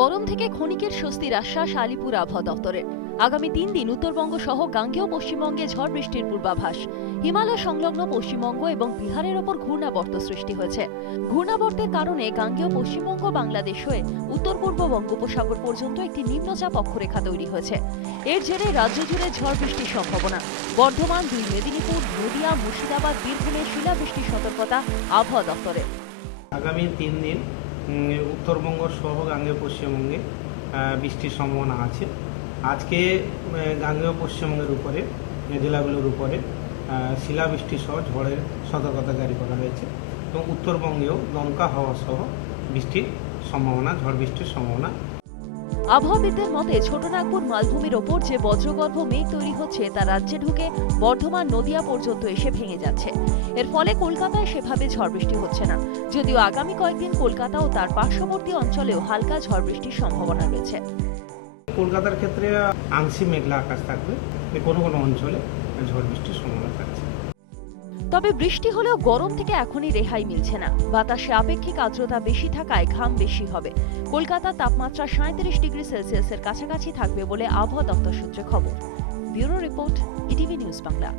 গরম থেকে ক্ষণিকের স্বস্তির আশ্বাস আলিপুর আবহাওয়া দপ্তরের। আগামী 3 দিন উত্তরবঙ্গ সহ গাঙ্গেয় পশ্চিমবঙ্গে ঝড় বৃষ্টির পূর্বাভাস। হিমালয় সংলগ্ন পশ্চিমবঙ্গ এবং বিহারের ওপর ঘূর্ণাবর্ত সৃষ্টি হয়েছে। ঘূর্ণাবর্তের কারণে গাঙ্গেয় পশ্চিমবঙ্গ বাংলাদেশ হয়ে উত্তর পূর্ব বঙ্গোপসাগর পর্যন্ত একটি নিম্নচাপ অক্ষরেখা তৈরি হয়েছে। এর জেরে রাজ্য জুড়ে ঝড় বৃষ্টির সম্ভাবনা। বর্ধমান, 2 মেদিনীপুর, নদিয়া, মুর্শিদাবাদ, বীরভূমে শিলাবৃষ্টির সতর্কতা আবহাওয়া দপ্তরের। আগামী 3 দিন উত্তরবঙ্গ সহ গাঙ্গেয় পশ্চিমবঙ্গে বৃষ্টির সম্ভাবনা আছে। আজকে গাঙ্গেয় পশ্চিমবঙ্গের উপরে জেলাগুলোর উপরে শিলাবৃষ্টি সহ ঝড়ের সতর্কতা জারি করা হয়েছে এবং উত্তরবঙ্গেও দমকা হাওয়া সহ বৃষ্টির সম্ভাবনা, ঝড় বৃষ্টির সম্ভাবনা। আবহাওয়াবিদদের মতে ছোটনাগপুর মালভূমির ওপর যে বজ্রগর্ভ মেঘ তৈরি হচ্ছে তা রাজ্যে ঢুকে বর্ধমান, নদিয়া পর্যন্ত এসে ভেঙে যাচ্ছে। এর ফলে কলকাতায় সেভাবে ঝড় বৃষ্টি হচ্ছে না, যদিও আগামী কয়েকদিন কলকাতা ও তার পার্শ্ববর্তী অঞ্চলেও হালকা ঝড় বৃষ্টির সম্ভাবনা রয়েছে। কলকাতার ক্ষেত্রে আংশিক মেঘলা আকাশ থাকবে, কোনো কোনো অঞ্চলে ঝড় বৃষ্টির সম্ভাবনা থাকছে। তবে বৃষ্টি হলেও গরম থেকে এখনই রেহাই মিলছে না। বাতাসে আপেক্ষিক আর্দ্রতা বেশি থাকায় ঘাম বেশি হবে। কলকাতার তাপমাত্রা 37 ডিগ্রি সেলসিয়াসের কাছাকাছি থাকবে বলে আবহাওয়া দপ্তর সূত্রে খবর। Bureau report, ETV news Bangla.